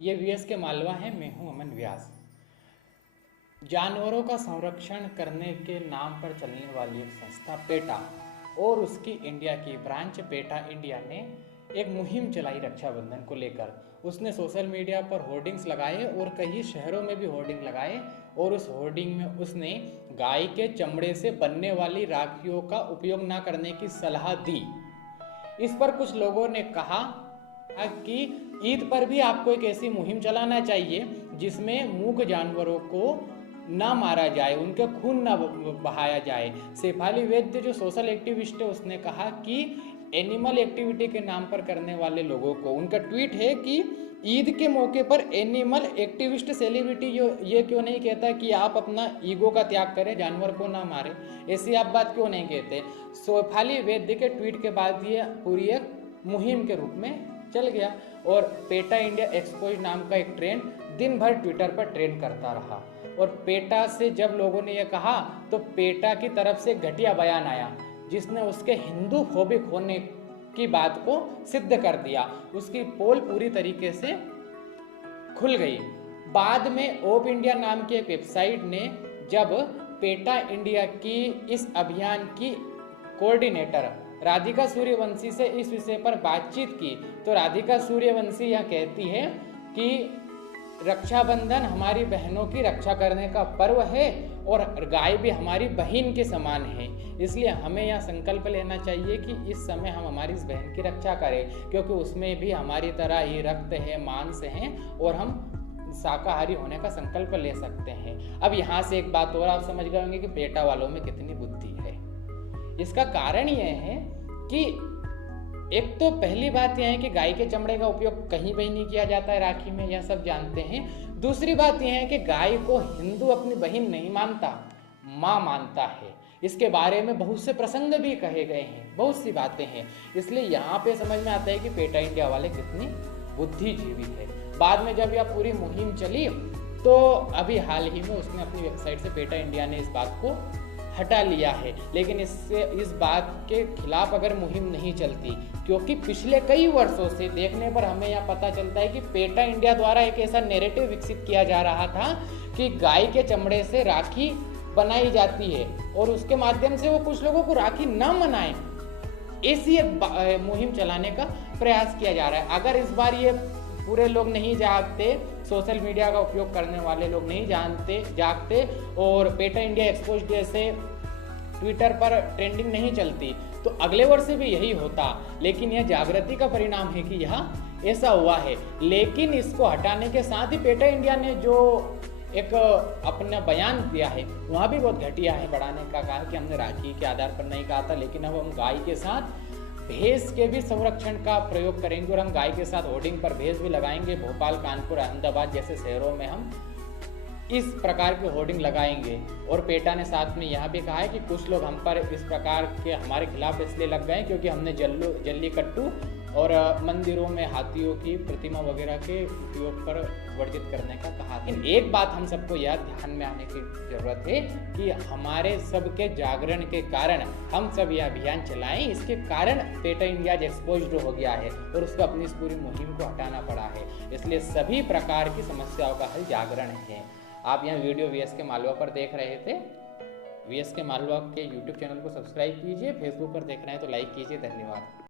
ये वीएस के मालवा है। मैं हूं अमन व्यास। जानवरों का संरक्षण करने के नाम पर चलने वाली एक संस्था पेटा और उसकी इंडिया की ब्रांच पेटा इंडिया ने एक मुहिम चलाई रक्षाबंधन को लेकर। उसने सोशल मीडिया पर होर्डिंग्स लगाए और कई शहरों में भी होर्डिंग लगाए और उस होर्डिंग में उसने गाय के चमड़े से बनने वाली राखियों का उपयोग ना करने की सलाह दी। इस पर कुछ लोगों ने कहा कि ईद पर भी आपको एक ऐसी मुहिम चलाना चाहिए जिसमें मूक जानवरों को ना मारा जाए, उनके खून ना बहाया जाए। शेफाली वैद्य जो सोशल एक्टिविस्ट है उसने कहा कि एनिमल एक्टिविटी के नाम पर करने वाले लोगों को, उनका ट्वीट है कि ईद के मौके पर एनिमल एक्टिविस्ट सेलिब्रिटी जो ये क्यों नहीं कहता कि आप अपना ईगो का त्याग करें, जानवर को ना मारें, ऐसी आप बात क्यों नहीं कहते। शेफाली वैद्य के ट्वीट के बाद ये पूरी एक मुहिम के रूप में चल गया और पेटा इंडिया एक्सपोज नाम का एक ट्रेंड दिन भर ट्विटर पर ट्रेंड करता रहा। और पेटा से जब लोगों ने यह कहा तो पेटा की तरफ से घटिया बयान आया जिसने उसके हिंदू फोबिक होने की बात को सिद्ध कर दिया। उसकी पोल पूरी तरीके से खुल गई। बाद में ओप इंडिया नाम की एक वेबसाइट ने जब पेटा इंडिया की इस अभियान की कोऑर्डिनेटर राधिका सूर्यवंशी से इस विषय पर बातचीत की तो राधिका सूर्यवंशी यह कहती है कि रक्षाबंधन हमारी बहनों की रक्षा करने का पर्व है और गाय भी हमारी बहन के समान है। इसलिए हमें यह संकल्प लेना चाहिए कि इस समय हम हमारी इस बहन की रक्षा करें, क्योंकि उसमें भी हमारी तरह ही रक्त है, मांस है और हम शाकाहारी होने का संकल्प ले सकते हैं। अब यहाँ से एक बात और आप समझ गए होंगे कि पेटा वालों में कितनी बुद्धि है। इसका कारण यह है कि एक तो पहली बात यह है कि गाय के चमड़े का उपयोग कहीं भी नहीं किया जाता है राखी में, यह सब जानते हैं। दूसरी बात यह है कि गाय को हिंदू अपनी बहन नहीं मानता, माँ मानता है। इसके बारे में बहुत से प्रसंग भी कहे गए हैं, बहुत सी बातें हैं। इसलिए यहाँ पे समझ में आता है कि पेटा इंडिया वाले कितनी बुद्धिजीवी है। बाद में जब यह पूरी मुहिम चली तो अभी हाल ही में उसने अपनी वेबसाइट से पेटा इंडिया ने इस बात को हटा लिया है, लेकिन इससे इस बात के खिलाफ अगर मुहिम नहीं चलती, क्योंकि पिछले कई वर्षों से देखने पर हमें यह पता चलता है कि पेटा इंडिया द्वारा एक ऐसा नैरेटिव विकसित किया जा रहा था कि गाय के चमड़े से राखी बनाई जाती है और उसके माध्यम से वो कुछ लोगों को राखी न मनाएं, ऐसी एक मुहिम चलाने का प्रयास किया जा रहा है। अगर इस बार ये पूरे लोग नहीं जागते, सोशल मीडिया का उपयोग करने वाले लोग नहीं जागते और पेटा इंडिया एक्सपोज डे से ट्विटर पर ट्रेंडिंग नहीं चलती तो अगले वर्ष भी यही होता। लेकिन यह जागृति का परिणाम है कि यह ऐसा हुआ है। लेकिन इसको हटाने के साथ ही पेटा इंडिया ने जो एक अपना बयान दिया है वहाँ भी बहुत घटिया है। बढ़ाने का कहा कि हमने राखी के आधार पर नहीं कहा था, लेकिन अब हम गाय के साथ भैंस के भी संरक्षण का प्रयोग करेंगे और हम गाय के साथ होर्डिंग पर भैंस भी लगाएंगे। भोपाल, कानपुर, अहमदाबाद जैसे शहरों में हम इस प्रकार के होर्डिंग लगाएंगे। और पेटा ने साथ में यह भी कहा है कि कुछ लोग हम पर इस प्रकार के हमारे खिलाफ इसलिए लग गए क्योंकि हमने जल्लीकट्टू और मंदिरों में हाथियों की प्रतिमा वगैरह के उपयोग पर वर्जित करने का कहा। लेकिन एक बात हम सबको यह ध्यान में आने की जरूरत है कि हमारे सबके जागरण के कारण हम सब यह अभियान चलाएं। इसके कारण पेटा इंडिया एक्सपोज्ड हो गया है और उसको अपनी इस पूरी मुहिम को हटाना पड़ा है। इसलिए सभी प्रकार की समस्याओं का हल जागरण है। आप यहाँ वीडियो वीएस के मालवा पर देख रहे थे। वीएस के मालवा के यूट्यूब चैनल को सब्सक्राइब कीजिए। फेसबुक पर देख रहे हैं तो लाइक कीजिए। धन्यवाद।